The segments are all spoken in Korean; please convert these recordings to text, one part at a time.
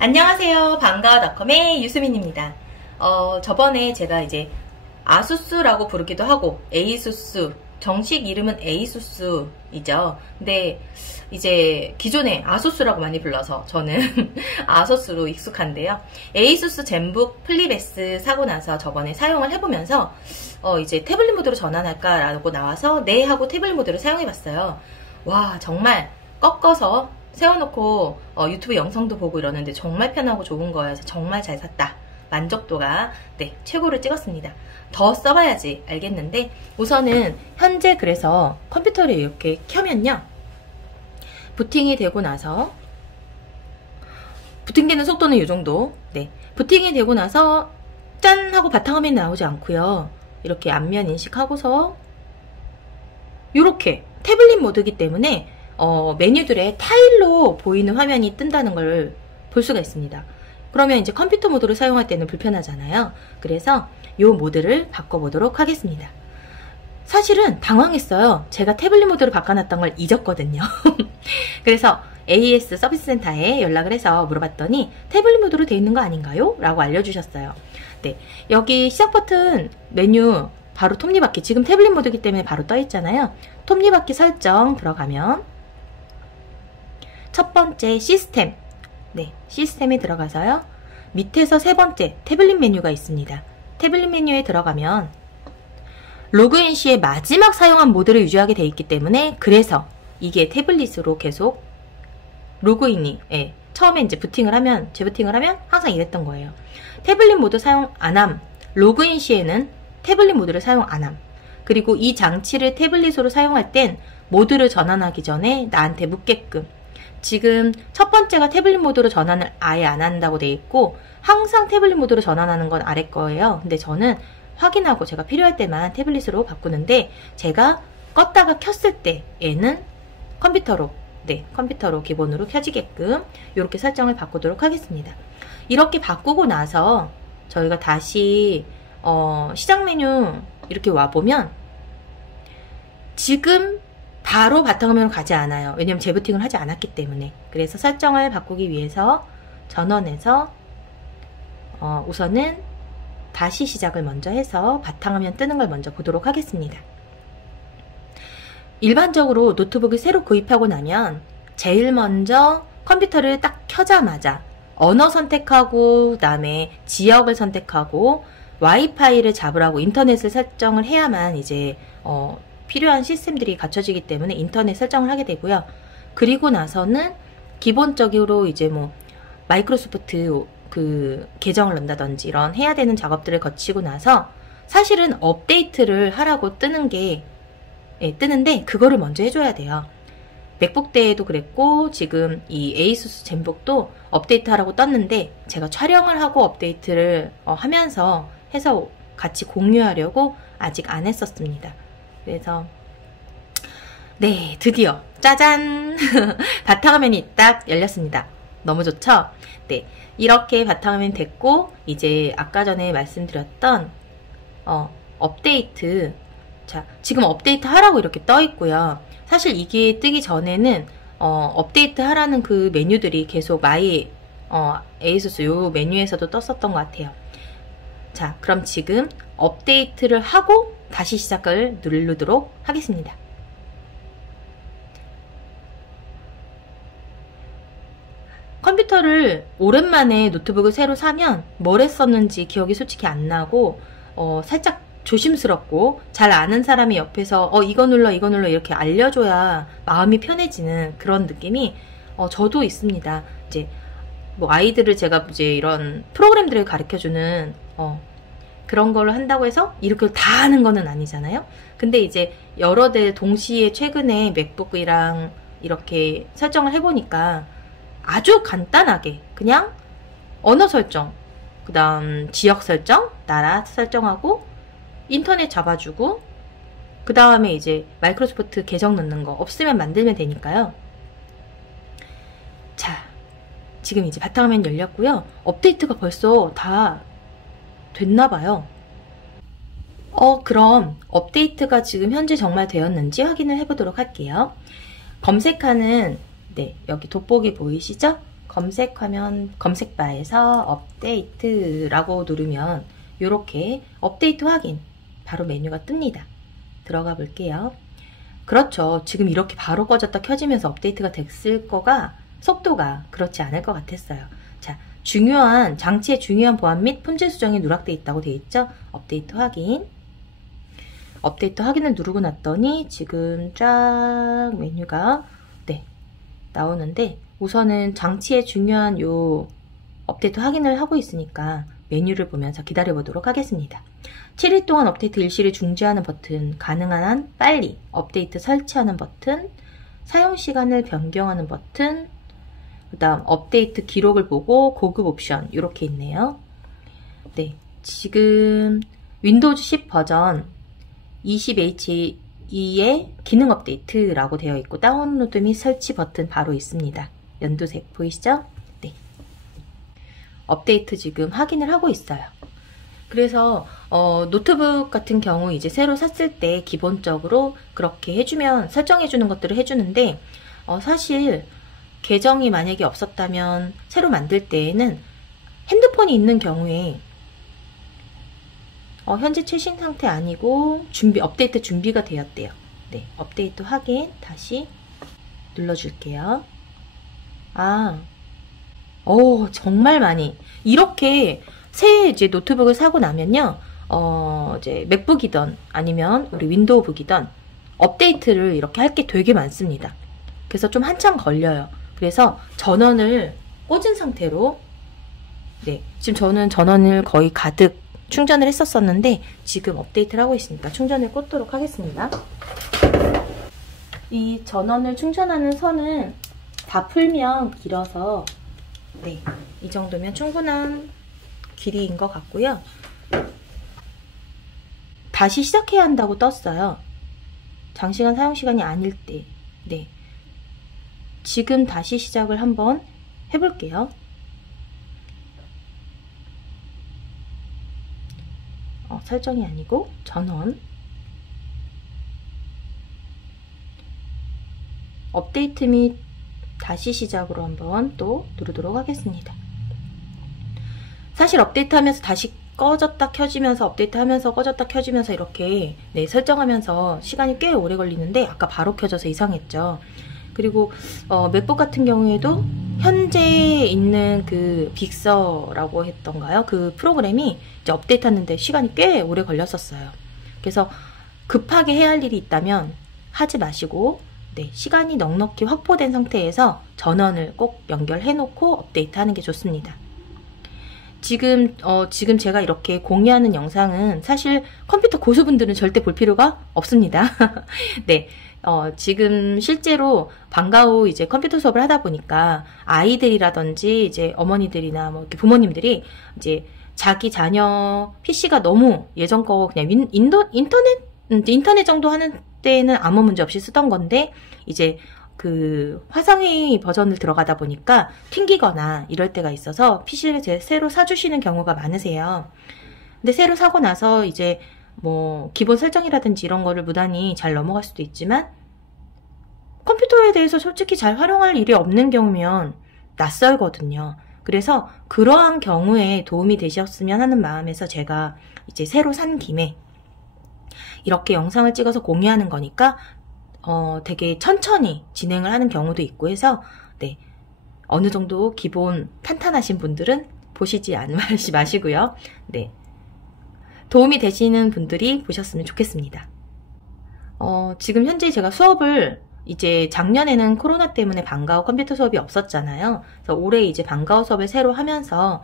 안녕하세요. 반가워닷컴의 유수민입니다. 저번에 제가 이제 아수스라고 부르기도 하고 에이수스, 정식 이름은 에이수스이죠. 근데 이제 기존에 아수스라고 많이 불러서 저는 아수스로 익숙한데요. 에이수스 젠북 플립 S 사고 나서 저번에 사용을 해보면서 이제 태블릿 모드로 전환할까라고 나와서 네 하고 태블릿 모드를 사용해봤어요. 와, 정말 꺾어서 세워놓고 유튜브 영상도 보고 이러는데 정말 편하고 좋은 거여서 정말 잘 샀다. 만족도가 최고를 찍었습니다. 더 써봐야지 알겠는데 우선은 현재 그래서 컴퓨터를 이렇게 켜면요. 부팅이 되고 나서 부팅되는 속도는 이 정도. 부팅이 되고 나서 짠 하고 바탕화면이 나오지 않고요. 이렇게 앞면 인식하고서 이렇게 태블릿 모드이기 때문에 메뉴들의 타일로 보이는 화면이 뜬다는 걸 볼 수가 있습니다. 그러면 이제 컴퓨터 모드로 사용할 때는 불편하잖아요. 그래서 이 모드를 바꿔보도록 하겠습니다. 사실은 당황했어요. 제가 태블릿 모드로 바꿔놨던 걸 잊었거든요. 그래서 AS 서비스 센터에 연락을 해서 물어봤더니 태블릿 모드로 되어 있는 거 아닌가요? 라고 알려주셨어요. 여기 시작 버튼 메뉴 바로 톱니바퀴, 지금 태블릿 모드이기 때문에 바로 떠 있잖아요. 톱니바퀴 설정 들어가면 첫 번째 시스템, 시스템에 들어가서요. 밑에서 세 번째 태블릿 메뉴가 있습니다. 태블릿 메뉴에 들어가면 로그인 시에 마지막 사용한 모드를 유지하게 되어 있기 때문에 그래서 이게 태블릿으로 계속 로그인이 처음에 이제 부팅을 하면 재부팅을 하면 항상 이랬던 거예요. 태블릿 모드 사용 안함, 로그인 시에는 태블릿 모드를 사용 안함. 그리고 이 장치를 태블릿으로 사용할 땐 모드를 전환하기 전에 나한테 묻게끔. 지금 첫 번째가 태블릿 모드로 전환을 아예 안 한다고 돼 있고 항상 태블릿 모드로 전환하는 건 아래 거예요. 근데 저는 확인하고 제가 필요할 때만 태블릿으로 바꾸는데 제가 껐다가 켰을 때에는 컴퓨터로 컴퓨터로 기본으로 켜지게끔 이렇게 설정을 바꾸도록 하겠습니다. 이렇게 바꾸고 나서 저희가 다시 시작 메뉴 이렇게 와보면 지금 바로 바탕화면으로 가지 않아요. 왜냐면 재부팅을 하지 않았기 때문에. 그래서 설정을 바꾸기 위해서 전원에서 우선은 다시 시작을 먼저 해서 바탕화면 뜨는 걸 먼저 보도록 하겠습니다. 일반적으로 노트북을 새로 구입하고 나면 제일 먼저 컴퓨터를 딱 켜자마자 언어 선택하고 그다음에 지역을 선택하고 와이파이를 잡으라고 인터넷을 설정을 해야만 이제 필요한 시스템들이 갖춰지기 때문에 인터넷 설정을 하게 되고요. 그리고 나서는 기본적으로 이제 뭐 마이크로소프트 그 계정을 넣는다든지 이런 해야 되는 작업들을 거치고 나서 사실은 업데이트를 하라고 뜨는데 그거를 먼저 해줘야 돼요. 맥북 때에도 그랬고 지금 이 에이수스 젠북도 업데이트 하라고 떴는데 제가 촬영을 하고 업데이트를 하면서 해서 같이 공유하려고 아직 안 했었습니다. 그래서 드디어 짜잔 바탕화면이 딱 열렸습니다. 너무 좋죠? 이렇게 바탕화면 됐고 이제 아까 전에 말씀드렸던 업데이트, 자 지금 업데이트 하라고 이렇게 떠 있고요. 사실 이게 뜨기 전에는 업데이트 하라는 그 메뉴들이 계속 마이 에이수스 요 메뉴에서도 떴었던 것 같아요. 자, 그럼 지금 업데이트를 하고 다시 시작을 누르도록 하겠습니다. 컴퓨터를 오랜만에 노트북을 새로 사면 뭘 했었는지 기억이 솔직히 안 나고 살짝 조심스럽고 잘 아는 사람이 옆에서 이거 눌러 이렇게 알려줘야 마음이 편해지는 그런 느낌이 저도 있습니다. 이제 뭐 아이들을 제가 이제 이런 프로그램들을 가르쳐주는 그런 걸 한다고 해서 이렇게 다 하는 거는 아니잖아요. 근데 이제 여러 대 동시에 최근에 맥북이랑 이렇게 설정을 해보니까 아주 간단하게 그냥 언어 설정, 그 다음 지역 설정, 나라 설정하고 인터넷 잡아주고 그 다음에 이제 마이크로소프트 계정 넣는 거 없으면 만들면 되니까요. 자, 지금 이제 바탕화면 열렸고요. 업데이트가 벌써 다 됐나봐요. 그럼 업데이트가 지금 현재 정말 되었는지 확인을 해보도록 할게요. 검색하는 여기 돋보기 보이시죠? 검색하면 검색바에서 업데이트라고 누르면 이렇게 업데이트 확인 바로 메뉴가 뜹니다. 들어가 볼게요. 그렇죠. 지금 이렇게 바로 꺼졌다 켜지면서 업데이트가 됐을 거가 속도가 그렇지 않을 것 같았어요. 자, 장치의 중요한 보안 및 품질 수정이 누락되어 있다고 되어 있죠. 업데이트 확인. 업데이트 확인을 누르고 났더니 지금 쫙 메뉴가 나오는데, 우선은 장치의 중요한 요 업데이트 확인을 하고 있으니까 메뉴를 보면서 기다려 보도록 하겠습니다. 7일 동안 업데이트 일시를 중지하는 버튼, 가능한 한 빨리 업데이트 설치하는 버튼, 사용 시간을 변경하는 버튼, 그 다음 업데이트 기록을 보고 고급 옵션 이렇게 있네요. 네, 지금 윈도우즈 10 버전 20H2의 기능 업데이트라고 되어 있고 다운로드 및 설치 버튼 바로 있습니다. 연두색 보이시죠? 네. 업데이트 지금 확인을 하고 있어요. 그래서 노트북 같은 경우 이제 새로 샀을 때 기본적으로 그렇게 해주면 설정해주는 것들을 해주는데, 사실 계정이 만약에 없었다면 새로 만들 때에는 핸드폰이 있는 경우에 현재 최신 상태 아니고 업데이트 준비가 되었대요. 네, 업데이트 확인 다시 눌러줄게요. 정말 많이 이렇게 새 이제 노트북을 사고 나면요, 이제 맥북이든 아니면 우리 윈도우북이든 업데이트를 이렇게 할 게 되게 많습니다. 그래서 좀 한참 걸려요. 그래서 전원을 꽂은 상태로, 네, 지금 저는 전원을 거의 가득 충전을 했었었는데 지금 업데이트를 하고 있으니까 충전을 꽂도록 하겠습니다. 이 전원을 충전하는 선은 다 풀면 길어서, 네, 이 정도면 충분한 길이인 것 같고요. 다시 시작해야 한다고 떴어요. 장시간 사용시간이 아닐 때. 네, 지금 다시 시작을 한번 해볼게요. 설정이 아니고 전원. 업데이트 및 다시 시작으로 한번 또 누르도록 하겠습니다. 사실 업데이트 하면서 다시 꺼졌다 켜지면서 업데이트 하면서 꺼졌다 켜지면서 이렇게 설정하면서 시간이 꽤 오래 걸리는데 아까 바로 켜져서 이상했죠. 그리고 맥북 같은 경우에도 현재 있는 그 빅서라고 했던가요? 그 프로그램이 이제 업데이트 하는데 시간이 꽤 오래 걸렸었어요. 그래서 급하게 해야 할 일이 있다면 하지 마시고, 네, 시간이 넉넉히 확보된 상태에서 전원을 꼭 연결해 놓고 업데이트 하는 게 좋습니다. 지금 제가 이렇게 공유하는 영상은 사실 컴퓨터 고수분들은 절대 볼 필요가 없습니다. 네. 지금 실제로 방과 후 이제 컴퓨터 수업을 하다 보니까 아이들이라든지 이제 어머니들이나 뭐 이렇게 부모님들이 이제 자기 자녀 PC가 너무 예전 거 그냥 인터넷 정도 하는 때는 아무 문제 없이 쓰던 건데 이제 그 화상회의 버전을 들어가다 보니까 튕기거나 이럴 때가 있어서 PC를 새로 사주시는 경우가 많으세요. 근데 새로 사고 나서 이제 뭐 기본 설정이라든지 이런 거를 무단히 잘 넘어갈 수도 있지만 컴퓨터에 대해서 솔직히 잘 활용할 일이 없는 경우면 낯설거든요. 그래서 그러한 경우에 도움이 되셨으면 하는 마음에서 제가 이제 새로 산 김에 이렇게 영상을 찍어서 공유하는 거니까 되게 천천히 진행을 하는 경우도 있고 해서, 네, 어느 정도 기본 탄탄하신 분들은 보시지 마시고요. 네, 도움이 되시는 분들이 보셨으면 좋겠습니다. 지금 현재 제가 수업을 이제 작년에는 코로나 때문에 방과 후 컴퓨터 수업이 없었잖아요. 그래서 올해 이제 방과 후 수업을 새로 하면서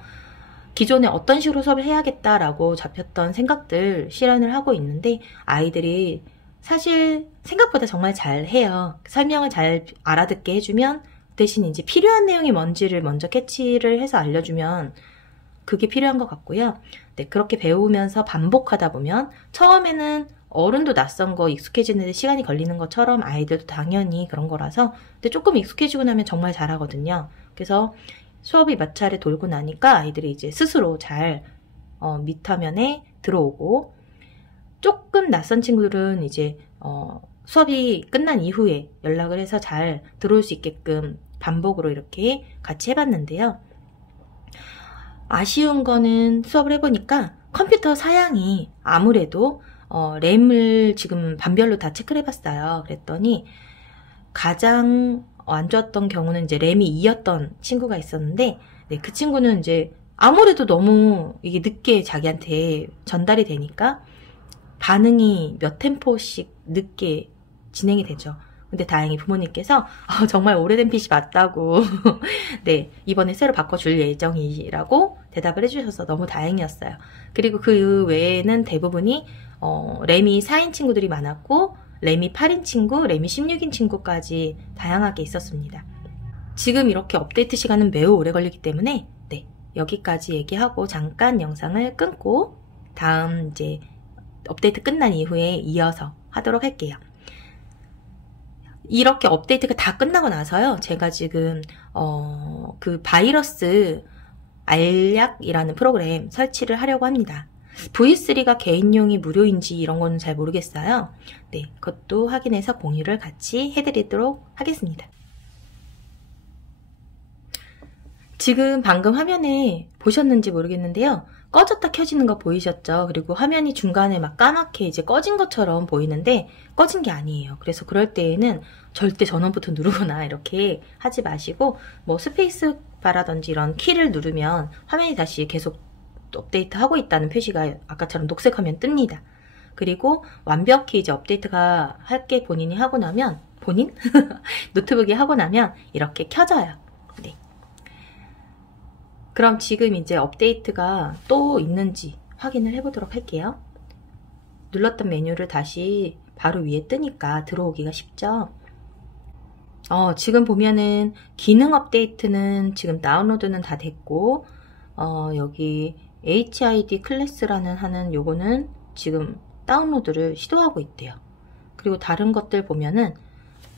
기존에 어떤 식으로 수업을 해야겠다라고 잡혔던 생각들 실현을 하고 있는데, 아이들이 사실 생각보다 정말 잘해요. 설명을 잘 알아듣게 해주면, 대신 이제 필요한 내용이 뭔지를 먼저 캐치를 해서 알려주면 그게 필요한 것 같고요. 네, 그렇게 배우면서 반복하다 보면 처음에는 어른도 낯선 거 익숙해지는데 시간이 걸리는 것처럼 아이들도 당연히 그런 거라서, 근데 조금 익숙해지고 나면 정말 잘하거든요. 그래서 수업이 몇 차례 돌고 나니까 아이들이 이제 스스로 잘 밑화면에 들어오고, 조금 낯선 친구들은 이제 수업이 끝난 이후에 연락을 해서 잘 들어올 수 있게끔 반복으로 이렇게 같이 해봤는데요. 아쉬운 거는 수업을 해보니까 컴퓨터 사양이 아무래도 램을 지금 반별로 다 체크를 해봤어요. 그랬더니 가장 안 좋았던 경우는 이제 램이 2였던 친구가 있었는데, 네, 그 친구는 이제 아무래도 너무 이게 늦게 자기한테 전달이 되니까 반응이 몇 템포씩 늦게 진행이 되죠. 근데 다행히 부모님께서 정말 오래된 PC 맞다고 네, 이번에 새로 바꿔줄 예정이라고 대답을 해주셔서 너무 다행이었어요. 그리고 그 외에는 대부분이 램이 4인 친구들이 많았고 램이 8인 친구, 램이 16인 친구까지 다양하게 있었습니다. 지금 이렇게 업데이트 시간은 매우 오래 걸리기 때문에 네, 여기까지 얘기하고 잠깐 영상을 끊고 다음 이제 업데이트 끝난 이후에 이어서 하도록 할게요. 이렇게 업데이트가 다 끝나고 나서요, 제가 지금 그 바이러스 알약이라는 프로그램 설치를 하려고 합니다. V3가 개인용이 무료인지 이런 거는 잘 모르겠어요. 네, 그것도 확인해서 공유를 같이 해드리도록 하겠습니다. 지금 방금 화면에 보셨는지 모르겠는데요. 꺼졌다 켜지는 거 보이셨죠? 그리고 화면이 중간에 막 까맣게 이제 꺼진 것처럼 보이는데 꺼진 게 아니에요. 그래서 그럴 때에는 절대 전원부터 누르거나 이렇게 하지 마시고 뭐 스페이스 바라든지 이런 키를 누르면 화면이 다시 계속 업데이트 하고 있다는 표시가 아까처럼 녹색 화면 뜹니다. 그리고 완벽히 이제 업데이트가 할 게 본인이 하고 나면 노트북이 하고 나면 이렇게 켜져요. 네. 그럼 지금 이제 업데이트가 또 있는지 확인을 해보도록 할게요. 눌렀던 메뉴를 다시 바로 위에 뜨니까 들어오기가 쉽죠. 지금 보면은 기능 업데이트는 지금 다운로드는 다 됐고 여기 HID 클래스라는 하는 요거는 지금 다운로드를 시도하고 있대요. 그리고 다른 것들 보면은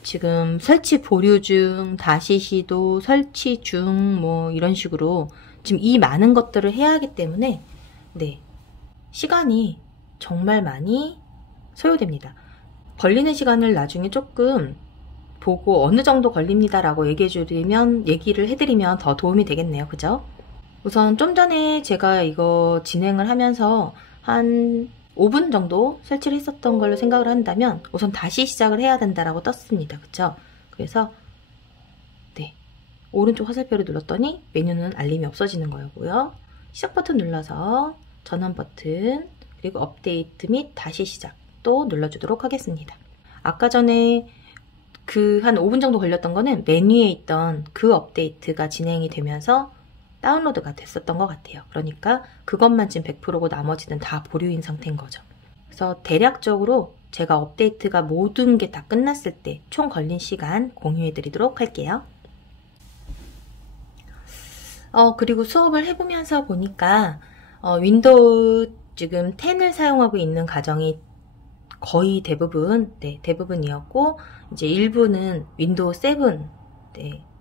지금 설치 보류 중, 다시 시도, 설치 중, 뭐 이런 식으로 지금 이 많은 것들을 해야 하기 때문에 네, 시간이 정말 많이 소요됩니다. 걸리는 시간을 나중에 조금 보고 어느 정도 걸립니다 라고 얘기를 해드리면 더 도움이 되겠네요. 그죠? 우선 좀 전에 제가 이거 진행을 하면서 한 5분 정도 설치를 했었던 걸로 생각을 한다면 우선 다시 시작을 해야 된다라고 떴습니다. 그쵸? 그래서 네, 오른쪽 화살표를 눌렀더니 메뉴는 알림이 없어지는 거고요. 시작 버튼 눌러서 전원 버튼 그리고 업데이트 및 다시 시작 또 눌러주도록 하겠습니다. 아까 전에 그 한 5분 정도 걸렸던 거는 메뉴에 있던 그 업데이트가 진행이 되면서 다운로드가 됐었던 것 같아요. 그러니까 그것만 지금 100%고 나머지는 다 보류인 상태인 거죠. 그래서 대략적으로 제가 업데이트가 모든 게 다 끝났을 때 총 걸린 시간 공유해 드리도록 할게요. 그리고 수업을 해보면서 보니까 윈도우 지금 10을 사용하고 있는 가정이 거의 대부분이었고 이제 일부는 윈도우 7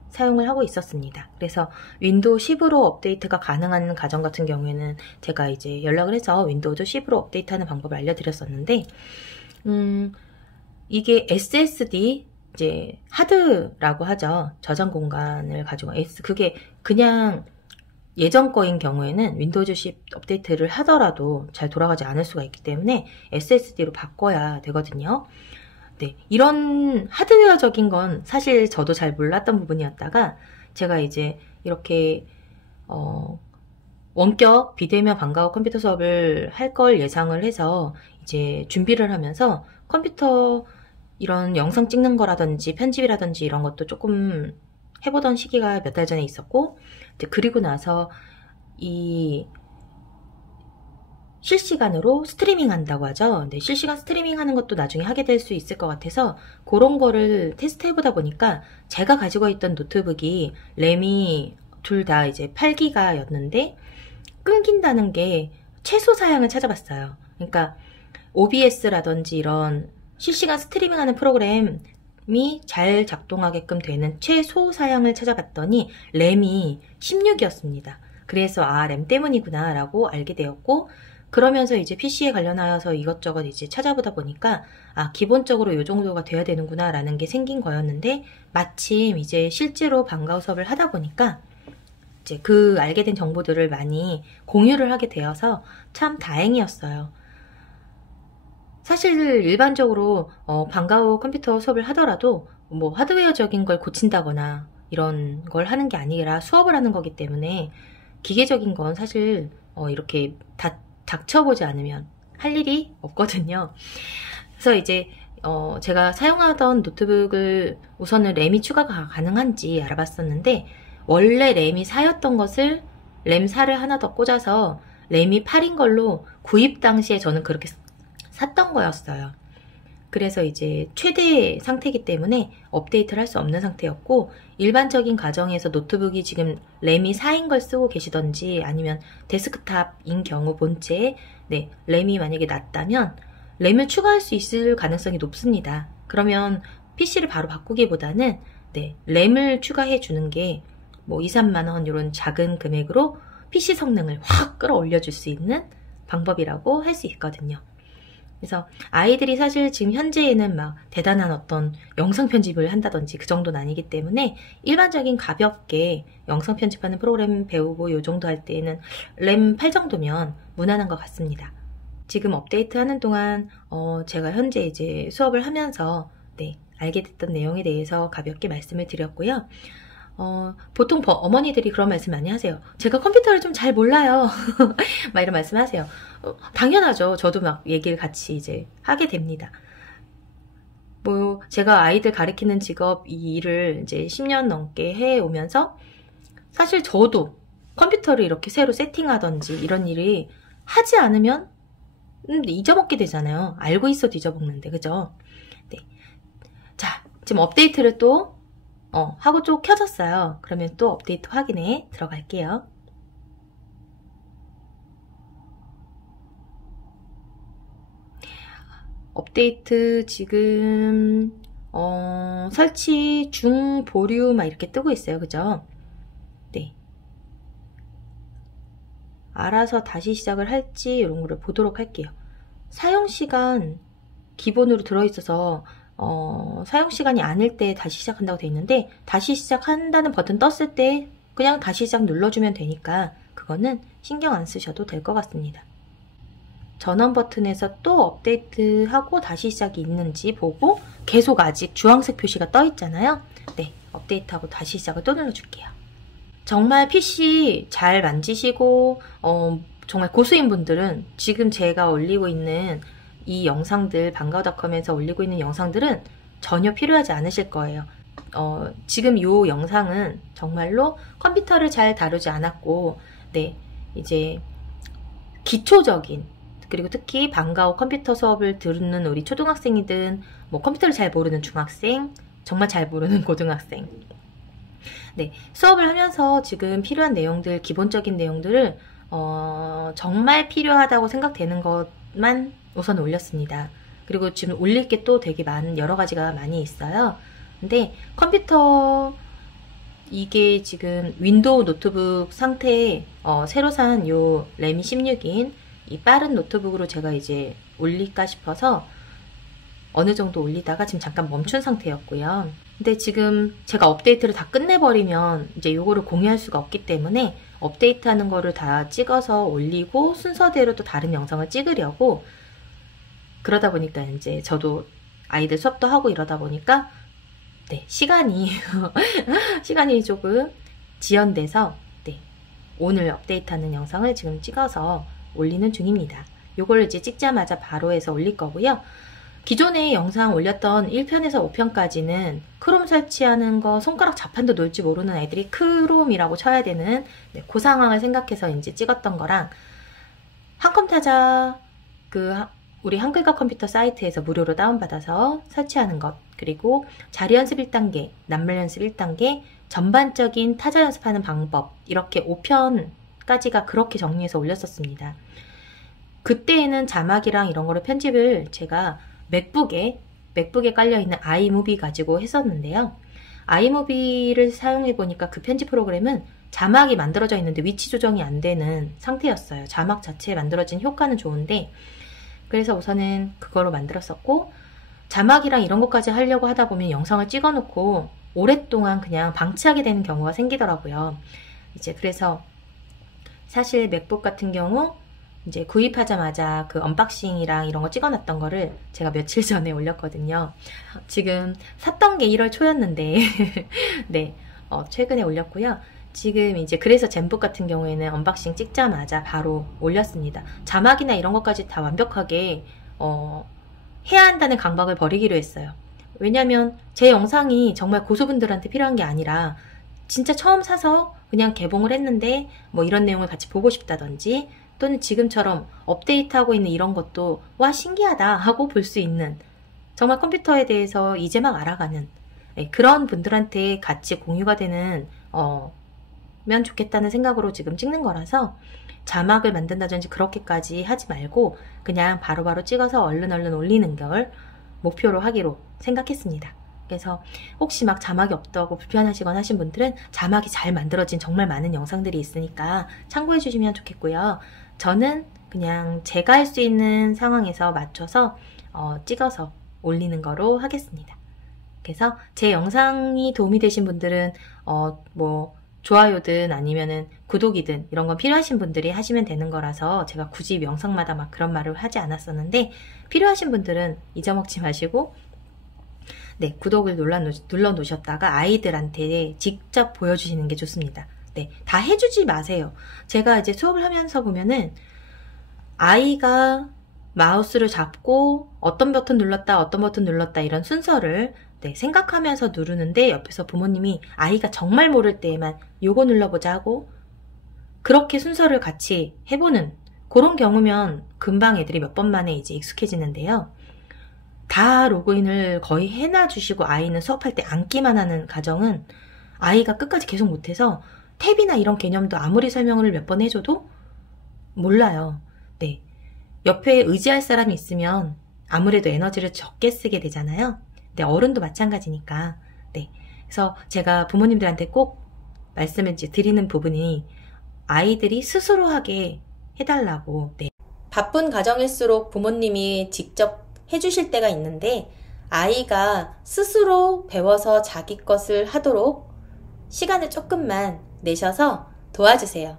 사용을 하고 있었습니다. 그래서 윈도우 10으로 업데이트가 가능한 가정 같은 경우에는 제가 이제 연락을 해서 윈도우도 10으로 업데이트하는 방법을 알려드렸었는데 이게 SSD 이제 하드라고 하죠. 저장 공간을 가지고 그게 그냥 예전 거인 경우에는 윈도우즈 10 업데이트를 하더라도 잘 돌아가지 않을 수가 있기 때문에 SSD로 바꿔야 되거든요. 네, 이런 하드웨어적인 건 사실 저도 잘 몰랐던 부분이었다가 제가 이제 이렇게 원격 비대면 방과후 컴퓨터 수업을 할 걸 예상을 해서 이제 준비를 하면서 컴퓨터 이런 영상 찍는 거라든지 편집이라든지 이런 것도 조금 해보던 시기가 몇 달 전에 있었고 이제 그리고 나서 이 실시간으로 스트리밍 한다고 하죠. 근데 실시간 스트리밍 하는 것도 나중에 하게 될 수 있을 것 같아서 그런 거를 테스트 해보다 보니까 제가 가지고 있던 노트북이 램이 둘 다 이제 8기가였는데 끊긴다는 게 최소 사양을 찾아봤어요. 그러니까 OBS라든지 이런 실시간 스트리밍 하는 프로그램이 잘 작동하게끔 되는 최소 사양을 찾아봤더니 램이 16이었습니다. 그래서 램 때문이구나 라고 알게 되었고 그러면서 이제 PC에 관련하여서 이것저것 이제 찾아보다 보니까 기본적으로 이 정도가 돼야 되는구나 라는 게 생긴 거였는데, 마침 이제 실제로 방과후 수업을 하다 보니까 이제 그 알게 된 정보들을 많이 공유를 하게 되어서 참 다행이었어요. 사실 일반적으로 방과후 컴퓨터 수업을 하더라도 뭐 하드웨어적인 걸 고친다거나 이런 걸 하는 게 아니라 수업을 하는 거기 때문에 기계적인 건 사실 이렇게 닥쳐보지 않으면 할 일이 없거든요. 그래서 이제 제가 사용하던 노트북을 우선은 램이 추가가 가능한지 알아봤었는데, 원래 램이 4였던 것을 램 4를 하나 더 꽂아서 램이 8인 걸로 구입 당시에 저는 그렇게 샀던 거였어요. 그래서 이제 최대 상태이기 때문에 업데이트를 할 수 없는 상태였고, 일반적인 가정에서 노트북이 지금 램이 4인 걸 쓰고 계시던지 아니면 데스크탑인 경우 본체에 램이 만약에 낮다면 램을 추가할 수 있을 가능성이 높습니다. 그러면 PC를 바로 바꾸기보다는 램을 추가해 주는 게 뭐 2, 3만 원 이런 작은 금액으로 PC 성능을 확 끌어올려 줄 수 있는 방법이라고 할 수 있거든요. 그래서 아이들이 사실 지금 현재에는 막 대단한 어떤 영상 편집을 한다든지 그 정도는 아니기 때문에 일반적인 가볍게 영상 편집하는 프로그램 배우고 요 정도 할 때에는 램 8 정도면 무난한 것 같습니다. 지금 업데이트 하는 동안 제가 현재 이제 수업을 하면서 알게 됐던 내용에 대해서 가볍게 말씀을 드렸고요. 보통 어머니들이 그런 말씀 많이 하세요. 제가 컴퓨터를 좀 잘 몰라요. 막 이런 말씀 하세요. 당연하죠. 저도 막 얘기를 같이 이제 하게 됩니다. 뭐, 제가 아이들 가르치는 직업 이 일을 이제 10년 넘게 해오면서 사실 저도 컴퓨터를 이렇게 새로 세팅하던지 이런 일이 하지 않으면 잊어먹게 되잖아요. 알고 있어도 잊어먹는데, 그죠? 자, 지금 업데이트를 또 하고 쭉 켜졌어요. 그러면 또 업데이트 확인에 들어갈게요. 업데이트 지금 설치 중 보류 막 이렇게 뜨고 있어요. 그죠? 알아서 다시 시작을 할지 이런 거를 보도록 할게요. 사용시간 기본으로 들어있어서 사용시간이 아닐 때 다시 시작한다고 되어 있는데, 다시 시작한다는 버튼 떴을 때 그냥 다시 시작 눌러주면 되니까 그거는 신경 안 쓰셔도 될 것 같습니다. 전원 버튼에서 또 업데이트하고 다시 시작이 있는지 보고 계속 아직 주황색 표시가 떠 있잖아요. 업데이트하고 다시 시작을 또 눌러줄게요. 정말 PC 잘 만지시고 정말 고수인 분들은 지금 제가 올리고 있는 이 영상들, 방과후닷컴에서 올리고 있는 영상들은 전혀 필요하지 않으실 거예요. 지금 이 영상은 정말로 컴퓨터를 잘 다루지 않았고, 이제 기초적인, 그리고 특히 방과후 컴퓨터 수업을 듣는 우리 초등학생이든 뭐 컴퓨터를 잘 모르는 중학생, 정말 잘 모르는 고등학생, 수업을 하면서 지금 필요한 내용들, 기본적인 내용들을 정말 필요하다고 생각되는 것만 우선 올렸습니다. 그리고 지금 올릴 게 또 되게 여러 가지가 많이 있어요. 근데 컴퓨터 이게 지금 윈도우 노트북 상태에 새로 산 요 램이 16인 이 빠른 노트북으로 제가 이제 올릴까 싶어서 어느 정도 올리다가 지금 잠깐 멈춘 상태였고요. 근데 지금 제가 업데이트를 다 끝내버리면 이제 요거를 공유할 수가 없기 때문에 업데이트하는 거를 다 찍어서 올리고 순서대로 또 다른 영상을 찍으려고, 그러다 보니까 이제 저도 아이들 수업도 하고 이러다 보니까 시간이 조금 지연돼서 오늘 업데이트하는 영상을 지금 찍어서 올리는 중입니다. 요걸 이제 찍자마자 바로 해서 올릴 거고요. 기존에 영상 올렸던 1편에서 5편까지는 크롬 설치하는 거 손가락 자판도 놓을지 모르는 아이들이 크롬이라고 쳐야 되는 그 상황을 생각해서 이제 찍었던 거랑, 한컴타자 우리 한글과 컴퓨터 사이트에서 무료로 다운받아서 설치하는 것, 그리고 자리 연습 1단계, 낱말 연습 1단계, 전반적인 타자 연습하는 방법, 이렇게 5편까지가 그렇게 정리해서 올렸었습니다. 그때에는 자막이랑 이런 거를 편집을 제가 맥북에 깔려있는 아이무비 가지고 했었는데요. 아이무비를 사용해보니까 그 편집 프로그램은 자막이 만들어져 있는데 위치 조정이 안 되는 상태였어요. 자막 자체에 만들어진 효과는 좋은데, 그래서 우선은 그거로 만들었었고, 자막이랑 이런 것까지 하려고 하다 보면 영상을 찍어 놓고 오랫동안 그냥 방치하게 되는 경우가 생기더라고요. 이제 그래서 사실 맥북 같은 경우 이제 구입하자마자 그 언박싱이랑 이런 거 찍어놨던 거를 제가 며칠 전에 올렸거든요. 지금 샀던 게 1월 초였는데 네, 최근에 올렸고요. 지금 이제 그래서 젠북 같은 경우에는 언박싱 찍자마자 바로 올렸습니다. 자막이나 이런 것까지 다 완벽하게 해야 한다는 강박을 버리기로 했어요. 왜냐면 제 영상이 정말 고수분들한테 필요한 게 아니라 진짜 처음 사서 그냥 개봉을 했는데 뭐 이런 내용을 같이 보고 싶다든지, 또는 지금처럼 업데이트하고 있는 이런 것도 와 신기하다 하고 볼 수 있는, 정말 컴퓨터에 대해서 이제 막 알아가는 그런 분들한테 같이 공유가 되는 면 좋겠다는 생각으로 지금 찍는 거라서, 자막을 만든다든지 그렇게까지 하지 말고 그냥 바로바로 찍어서 얼른 올리는 걸 목표로 하기로 생각했습니다. 그래서 혹시 막 자막이 없다고 불편하시거나 하신 분들은 자막이 잘 만들어진 정말 많은 영상들이 있으니까 참고해 주시면 좋겠고요. 저는 그냥 제가 할 수 있는 상황에서 맞춰서 찍어서 올리는 거로 하겠습니다. 그래서 제 영상이 도움이 되신 분들은 뭐 좋아요든 아니면은 구독이든 이런 건 필요하신 분들이 하시면 되는 거라서 제가 굳이 영상마다 막 그런 말을 하지 않았었는데, 필요하신 분들은 잊어먹지 마시고 네, 구독을 눌러 놓으셨다가 아이들한테 직접 보여주시는 게 좋습니다. 네, 다 해주지 마세요. 제가 이제 수업을 하면서 보면은 아이가 마우스를 잡고 어떤 버튼 눌렀다 이런 순서를 생각하면서 누르는데, 옆에서 부모님이 아이가 정말 모를 때에만 요거 눌러보자 하고 그렇게 순서를 같이 해보는 그런 경우면 금방 애들이 몇 번 만에 이제 익숙해지는데요. 다 로그인을 거의 해놔주시고 아이는 수업할 때 앉기만 하는 가정은 아이가 끝까지 계속 못해서 탭이나 이런 개념도 아무리 설명을 몇 번 해줘도 몰라요. 네, 옆에 의지할 사람이 있으면 아무래도 에너지를 적게 쓰게 되잖아요. 네, 어른도 마찬가지니까. 네, 그래서 제가 부모님들한테 꼭 말씀을 드리는 부분이 아이들이 스스로 하게 해달라고. 네. 바쁜 가정일수록 부모님이 직접 해주실 때가 있는데, 아이가 스스로 배워서 자기 것을 하도록 시간을 조금만 내셔서 도와주세요.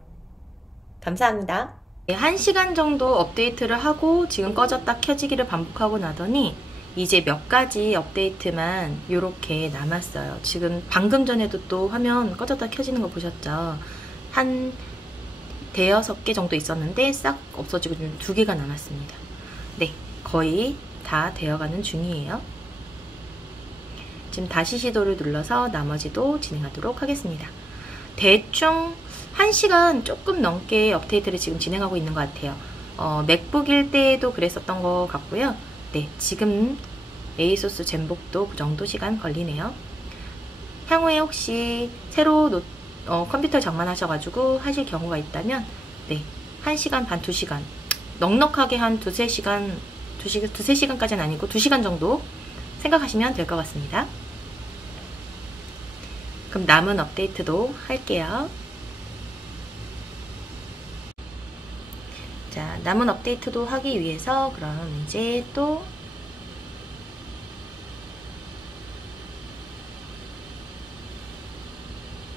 감사합니다. 1시간 정도 업데이트를 하고 지금 꺼졌다 켜지기를 반복하고 나더니 이제 몇 가지 업데이트만 이렇게 남았어요. 지금 방금 전에도 또 화면 꺼졌다 켜지는 거 보셨죠? 한 대여섯 개 정도 있었는데 싹 없어지고 지금 2개가 남았습니다. 네, 거의 다 되어가는 중이에요. 지금 다시 시도를 눌러서 나머지도 진행하도록 하겠습니다. 대충 1시간 조금 넘게 업데이트를 지금 진행하고 있는 것 같아요. 맥북일 때도 그랬었던 것 같고요. 네, 지금 에이소스 젠북도 그 정도 시간 걸리네요. 향후에 혹시 새로 컴퓨터 장만하셔가지고 하실 경우가 있다면 네, 1시간 반, 2시간 넉넉하게 한 두세 시간까지는 아니고 2시간 정도 생각하시면 될 것 같습니다. 그럼 남은 업데이트도 할게요. 자, 남은 업데이트도 하기 위해서 그럼 이제 또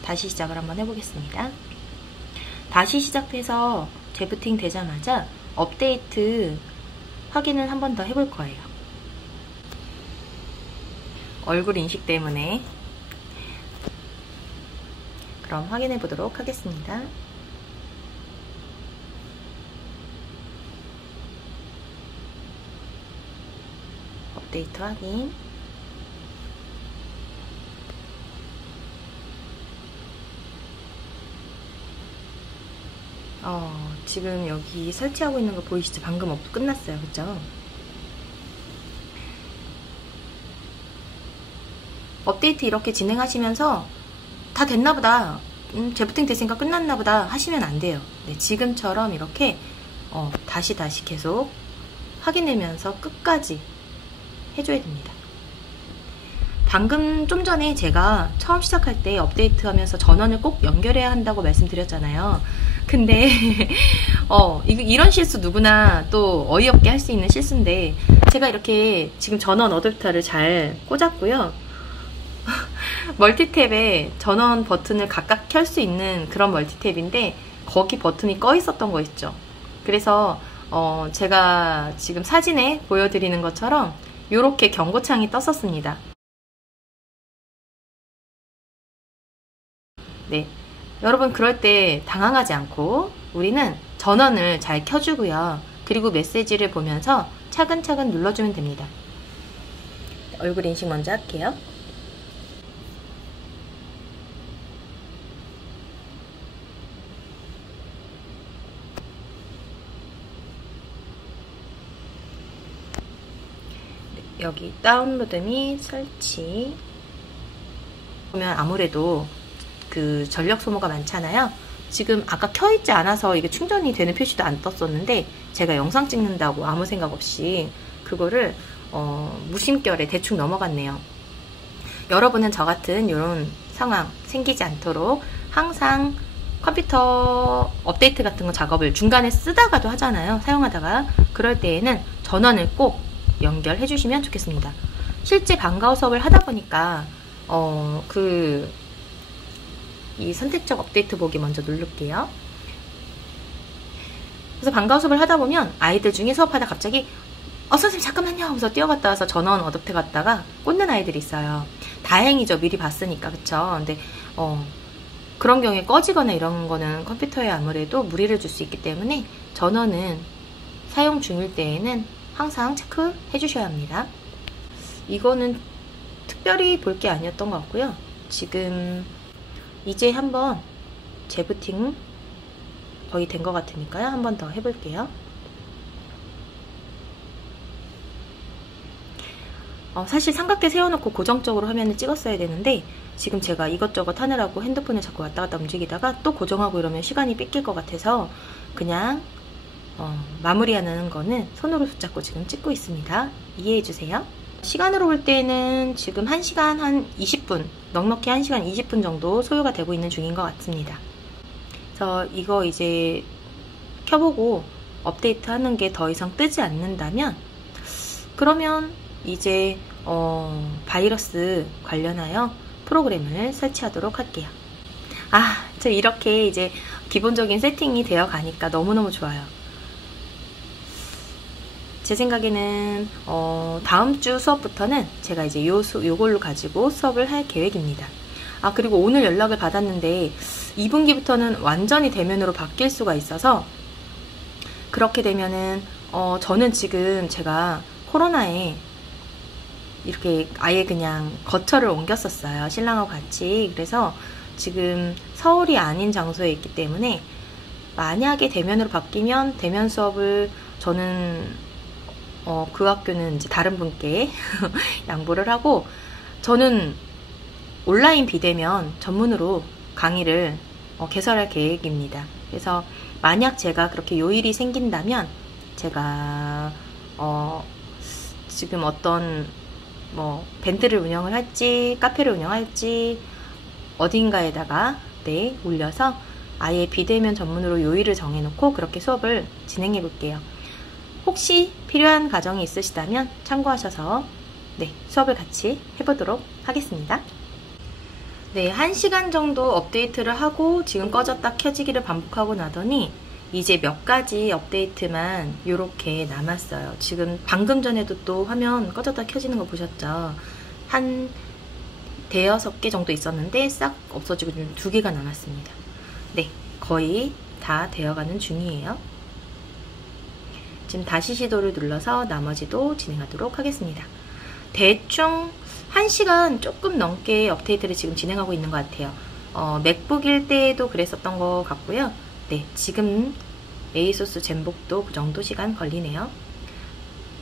다시 시작을 한번 해보겠습니다. 다시 시작해서 재부팅 되자마자 업데이트 확인을 한 번 더 해볼 거예요. 얼굴 인식 때문에. 그럼 확인해 보도록 하겠습니다. 업데이트 확인. 지금 여기 설치하고 있는 거 보이시죠? 방금 끝났어요. 그죠? 업데이트 이렇게 진행하시면서 다 됐나보다, 재부팅 됐으니까 끝났나보다 하시면 안 돼요. 네, 지금처럼 이렇게 다시 계속 확인하면서 끝까지 해줘야 됩니다. 방금 좀 전에 제가 처음 시작할 때 업데이트하면서 전원을 꼭 연결해야 한다고 말씀드렸잖아요. 근데 이런 실수 누구나 또 어이없게 할 수 있는 실수인데, 제가 이렇게 지금 전원 어댑터를 잘 꽂았고요. 멀티탭에 전원 버튼을 각각 켤 수 있는 그런 멀티탭인데, 거기 버튼이 꺼 있었던 거 있죠. 그래서 제가 지금 사진에 보여드리는 것처럼 이렇게 경고창이 떴었습니다. 네, 여러분 그럴 때 당황하지 않고 우리는 전원을 잘 켜주고요. 그리고 메시지를 보면서 차근차근 눌러주면 됩니다. 얼굴 인식 먼저 할게요. 여기 다운로드 및 설치 보면 아무래도 그 전력 소모가 많잖아요. 지금 아까 켜있지 않아서 이게 충전이 되는 표시도 안 떴었는데, 제가 영상 찍는다고 아무 생각 없이 그거를 무심결에 대충 넘어갔네요. 여러분은 저 같은 이런 상황 생기지 않도록 항상 컴퓨터 업데이트 같은 거 작업을 중간에 쓰다가도 하잖아요. 사용하다가. 그럴 때에는 전원을 꼭 연결해 주시면 좋겠습니다. 실제 방과후 수업을 하다 보니까 이 선택적 업데이트 보기 먼저 누를게요. 그래서 방과후 수업을 하다 보면 아이들 중에 수업하다 갑자기 선생님 잠깐만요 하면서 뛰어갔다 와서 전원 어댑터 갔다가 꽂는 아이들이 있어요. 다행이죠. 미리 봤으니까. 그쵸? 근데 그런 경우에 꺼지거나 이런 거는 컴퓨터에 아무래도 무리를 줄 수 있기 때문에 전원은 사용 중일 때에는 항상 체크해 주셔야 합니다. 이거는 특별히 볼 게 아니었던 것 같고요. 지금 이제 한번 재부팅 거의 된 것 같으니까요. 한 번 더 해볼게요. 사실 삼각대 세워놓고 고정적으로 화면을 찍었어야 되는데, 지금 제가 이것저것 하느라고 핸드폰을 자꾸 왔다 갔다 움직이다가 또 고정하고 이러면 시간이 뺏길 것 같아서 그냥 마무리하는 거는 손으로 붙잡고 지금 찍고 있습니다. 이해해주세요. 시간으로 볼 때는 지금 1시간 한 20분, 넉넉히 1시간 20분 정도 소요가 되고 있는 중인 것 같습니다. 그래서 이거 이제 켜보고 업데이트 하는 게 더 이상 뜨지 않는다면, 그러면 이제 바이러스 관련하여 프로그램을 설치하도록 할게요. 저 이렇게 이제 기본적인 세팅이 되어 가니까 너무너무 좋아요. 제 생각에는 다음 주 수업부터는 제가 이제 요걸로 가지고 수업을 할 계획입니다. 그리고 오늘 연락을 받았는데 2분기부터는 완전히 대면으로 바뀔 수가 있어서, 그렇게 되면은 저는 지금 제가 코로나에 이렇게 아예 그냥 거처를 옮겼었어요. 신랑하고 같이. 그래서 지금 서울이 아닌 장소에 있기 때문에 만약에 대면으로 바뀌면 대면 수업을 저는 그 학교는 이제 다른 분께 양보를 하고, 저는 온라인 비대면 전문으로 강의를 개설할 계획입니다. 그래서 만약 제가 그렇게 요일이 생긴다면 제가 지금 어떤 밴드를 운영을 할지 카페를 운영할지 어딘가에다가 올려서 아예 비대면 전문으로 요일을 정해놓고 그렇게 수업을 진행해 볼게요. 혹시 필요한 과정이 있으시다면 참고하셔서 수업을 같이 해보도록 하겠습니다. 1시간 정도 업데이트를 하고 지금 꺼졌다 켜지기를 반복하고 나더니 이제 몇 가지 업데이트만 이렇게 남았어요. 지금 방금 전에도 또 화면 꺼졌다 켜지는 거 보셨죠? 한 대여섯 개 정도 있었는데 싹 없어지고 지금 2개가 남았습니다. 거의 다 되어가는 중이에요. 지금 다시 시도를 눌러서 나머지도 진행하도록 하겠습니다. 대충 1시간 조금 넘게 업데이트를 지금 진행하고 있는 것 같아요. 맥북일 때에도 그랬었던 것 같고요. 지금 에이소스 젠북도 그 정도 시간 걸리네요.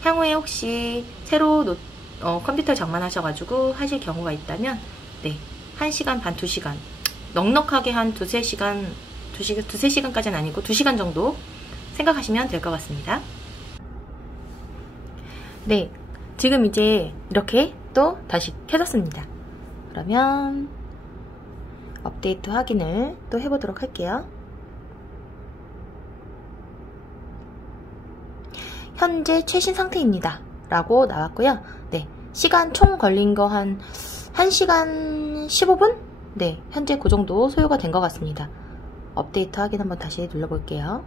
향후에 혹시 새로 컴퓨터 장만하셔가지고 하실 경우가 있다면 1시간 반, 2시간 넉넉하게 한 2-3시간까지는 아니고 2시간 정도 생각하시면 될 것 같습니다. 지금 이제 이렇게 또 다시 켜졌습니다. 그러면 업데이트 확인을 또 해보도록 할게요. 현재 최신 상태입니다 라고 나왔고요. 네, 시간 총 걸린 거 한 1시간 15분? 네, 현재 그 정도 소요가 된 것 같습니다. 업데이트 확인 한번 다시 눌러볼게요.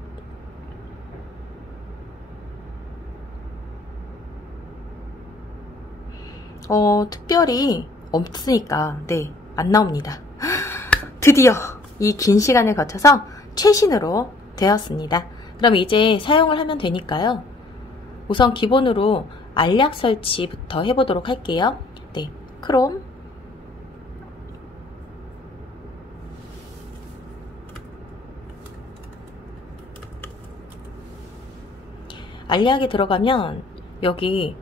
특별히 없으니까 네, 안 나옵니다. 드디어 이 긴 시간을 거쳐서 최신으로 되었습니다. 그럼 이제 사용을 하면 되니까요. 우선 기본으로 알약 설치부터 해보도록 할게요. 네, 크롬, 알약에 들어가면 여기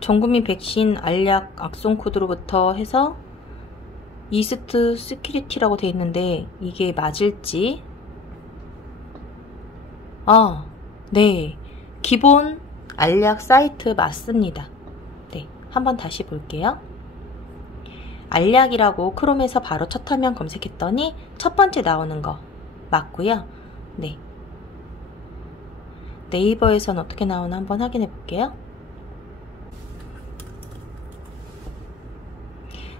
전국민 백신 알약 악송 코드로부터 해서 이스트 시큐리티라고 되어 있는데 이게 맞을지, 네, 기본 알약 사이트 맞습니다. 네, 한번 다시 볼게요. 알약이라고 크롬에서 바로 첫 화면 검색했더니 첫 번째 나오는 거 맞고요. 네, 네이버에서는 어떻게 나오나 한번 확인해 볼게요.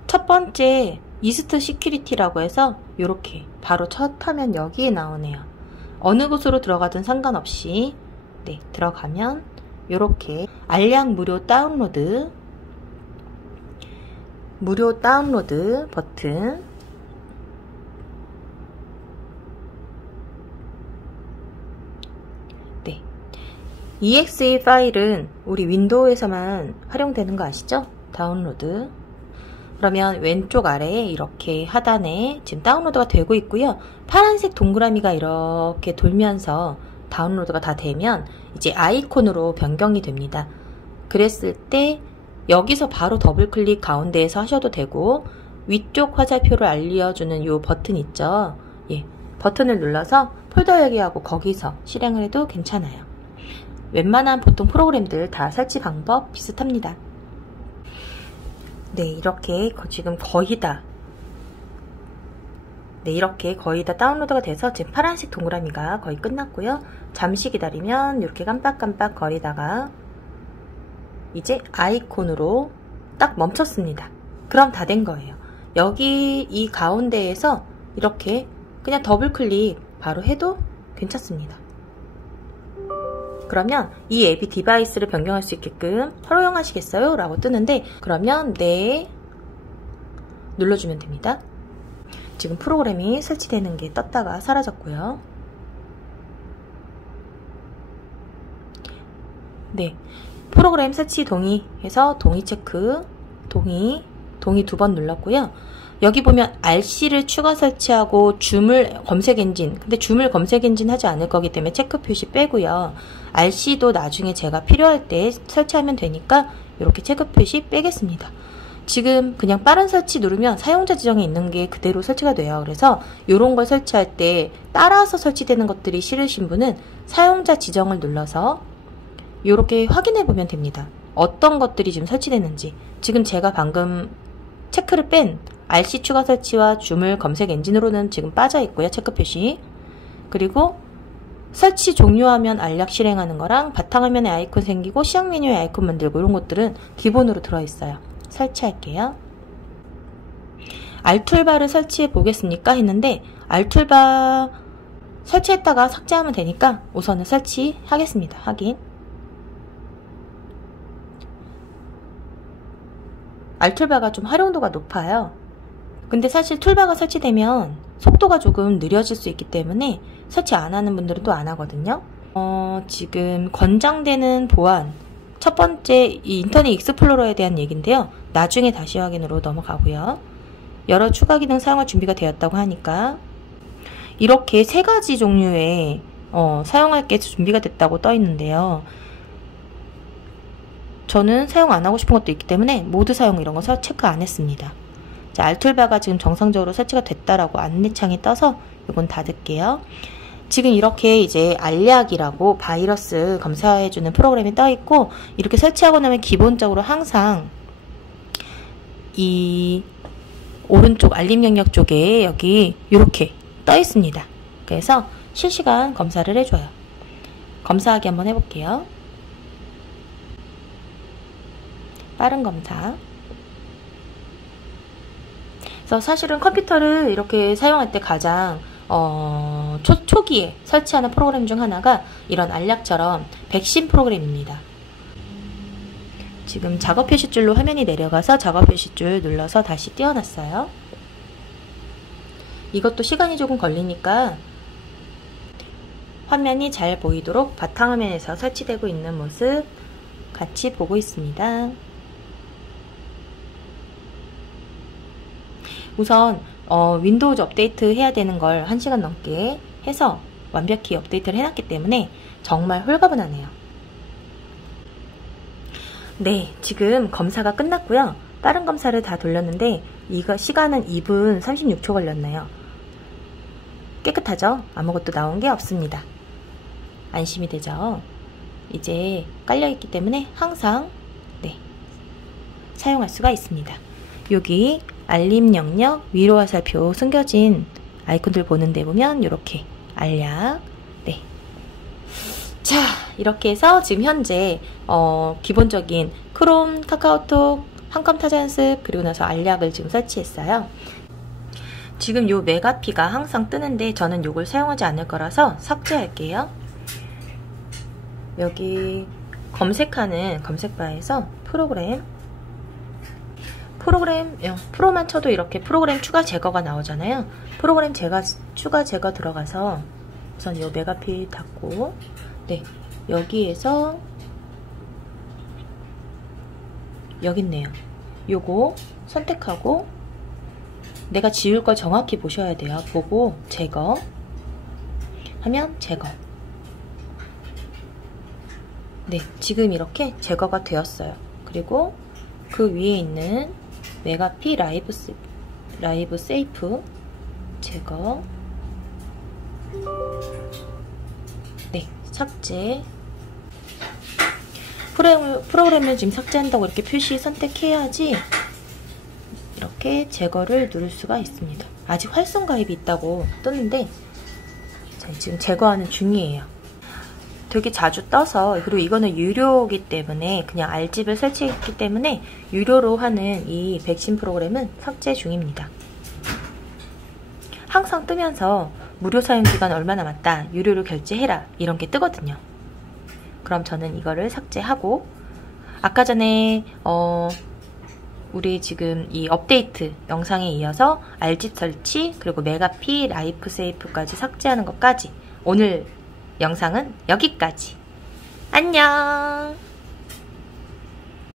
첫 번째 이스트 시큐리티라고 해서 이렇게 바로 첫 화면 여기에 나오네요. 어느 곳으로 들어가든 상관없이 네, 들어가면 이렇게 알약 무료 다운로드 버튼, 네, exe 파일은 우리 윈도우에서만 활용되는 거 아시죠? 다운로드. 그러면 왼쪽 아래에 이렇게 하단에 지금 다운로드가 되고 있고요. 파란색 동그라미가 이렇게 돌면서 다운로드가 다 되면 이제 아이콘으로 변경이 됩니다. 그랬을 때 여기서 바로 더블 클릭 가운데에서 하셔도 되고, 위쪽 화살표를 알려주는 이 버튼 있죠? 예, 버튼을 눌러서 폴더 열기하고 거기서 실행을 해도 괜찮아요. 웬만한 보통 프로그램들 다 설치 방법 비슷합니다. 네, 이렇게 지금 거의 다 다운로드가 돼서 지금 파란색 동그라미가 거의 끝났고요. 잠시 기다리면 이렇게 깜빡깜빡 거리다가 이제 아이콘으로 딱 멈췄습니다. 그럼 다 된 거예요. 여기 이 가운데에서 이렇게 그냥 더블 클릭 바로 해도 괜찮습니다. 그러면 이 앱이 디바이스를 변경할 수 있게끔 허용하시겠어요? 라고 뜨는데, 그러면 네 눌러주면 됩니다. 지금 프로그램이 설치되는 게 떴다가 사라졌고요. 네, 프로그램 설치 동의해서 동의 체크, 동의 2번 눌렀고요. 여기 보면 RC를 추가 설치하고 줌을 검색 엔진, 근데 줌을 검색 엔진 하지 않을 거기 때문에 체크 표시 빼고요. RC도 나중에 제가 필요할 때 설치하면 되니까 이렇게 체크 표시 빼겠습니다. 지금 그냥 빠른 설치 누르면 사용자 지정에 있는 게 그대로 설치가 돼요. 그래서 이런 걸 설치할 때 따라서 설치되는 것들이 싫으신 분은 사용자 지정을 눌러서 이렇게 확인해 보면 됩니다. 어떤 것들이 지금 설치되는지. 지금 제가 방금 체크를 뺀 RC 추가 설치와 줌을 검색 엔진으로는 지금 빠져 있고요. 체크 표시. 그리고 설치 종료하면 알약 실행하는 거랑 바탕화면에 아이콘 생기고 시작 메뉴에 아이콘 만들고 이런 것들은 기본으로 들어있어요. 설치할게요. 알툴바를 설치해 보겠습니까? 했는데 알툴바 설치했다가 삭제하면 되니까 우선은 설치하겠습니다. 확인. 알툴바가 좀 활용도가 높아요. 근데 사실 툴바가 설치되면 속도가 조금 느려질 수 있기 때문에 설치 안 하는 분들은 또 안 하거든요. 지금 권장되는 보안, 첫 번째 이 인터넷 익스플로러에 대한 얘기인데요. 나중에 다시 확인으로 넘어가고요. 여러 추가 기능 사용할 준비가 되었다고 하니까 이렇게 3가지 종류의 사용할 게 준비가 됐다고 떠 있는데요. 저는 사용 안 하고 싶은 것도 있기 때문에 모두 사용 이런 거 체크 안 했습니다. 자, 알툴바가 지금 정상적으로 설치가 됐다라고 안내창이 떠서 이건 닫을게요. 지금 이렇게 이제 알약이라고 바이러스 검사해주는 프로그램이 떠있고, 이렇게 설치하고 나면 기본적으로 항상 이 오른쪽 알림 영역 쪽에 여기 이렇게 떠있습니다. 그래서 실시간 검사를 해줘요. 검사하기 한번 해볼게요. 빠른 검사. 그래서 사실은 컴퓨터를 이렇게 사용할 때 가장 초기에 설치하는 프로그램 중 하나가 이런 알약처럼 백신 프로그램입니다. 지금 작업 표시줄로 화면이 내려가서 작업 표시줄 눌러서 다시 띄워놨어요. 이것도 시간이 조금 걸리니까 화면이 잘 보이도록 바탕화면에서 설치되고 있는 모습 같이 보고 있습니다. 우선 윈도우즈 업데이트 해야 되는 걸 1시간 넘게 해서 완벽히 업데이트를 해놨기 때문에 정말 홀가분하네요. 네, 지금 검사가 끝났고요. 빠른 검사를 다 돌렸는데 이거 시간은 2분 36초 걸렸나요? 깨끗하죠? 아무것도 나온 게 없습니다. 안심이 되죠? 이제 깔려있기 때문에 항상 사용할 수가 있습니다. 여기 알림 영역 위로 화살표 숨겨진 아이콘들 보는데 보면 이렇게 알약. 네. 자, 이렇게 해서 지금 현재 기본적인 크롬, 카카오톡, 한컴 타자 연습 그리고 나서 알약을 지금 설치했어요. 지금 요 메가피가 항상 뜨는데 저는 요걸 사용하지 않을 거라서 삭제할게요. 여기 검색하는 검색바에서 프로만 쳐도 이렇게 프로그램 추가 제거가 나오잖아요. 프로그램 추가 제거 들어가서 우선 요 메가피 닫고, 여기에서 여기 있네요. 요거 선택하고 내가 지울 걸 정확히 보셔야 돼요. 보고 제거 하면 제거. 네, 지금 이렇게 제거가 되었어요. 그리고 그 위에 있는 메가피 라이브 세이프 제거. 네, 삭제. 프로그램을 지금 삭제한다고 이렇게 표시 선택해야지 이렇게 제거를 누를 수가 있습니다. 아직 활성 가입이 있다고 떴는데 지금 제거하는 중이에요. 되게 자주 떠서, 그리고 이거는 유료이기 때문에 그냥 알집을 설치했기 때문에 유료로 하는 이 백신 프로그램은 삭제 중입니다. 항상 뜨면서 무료 사용기간 얼마 남았다, 유료로 결제해라 이런 게 뜨거든요. 그럼 저는 이거를 삭제하고, 아까 전에 우리 지금 이 업데이트 영상에 이어서 알집 설치 그리고 메가피 라이프 세이프까지 삭제하는 것까지, 오늘 영상은 여기까지. 안녕.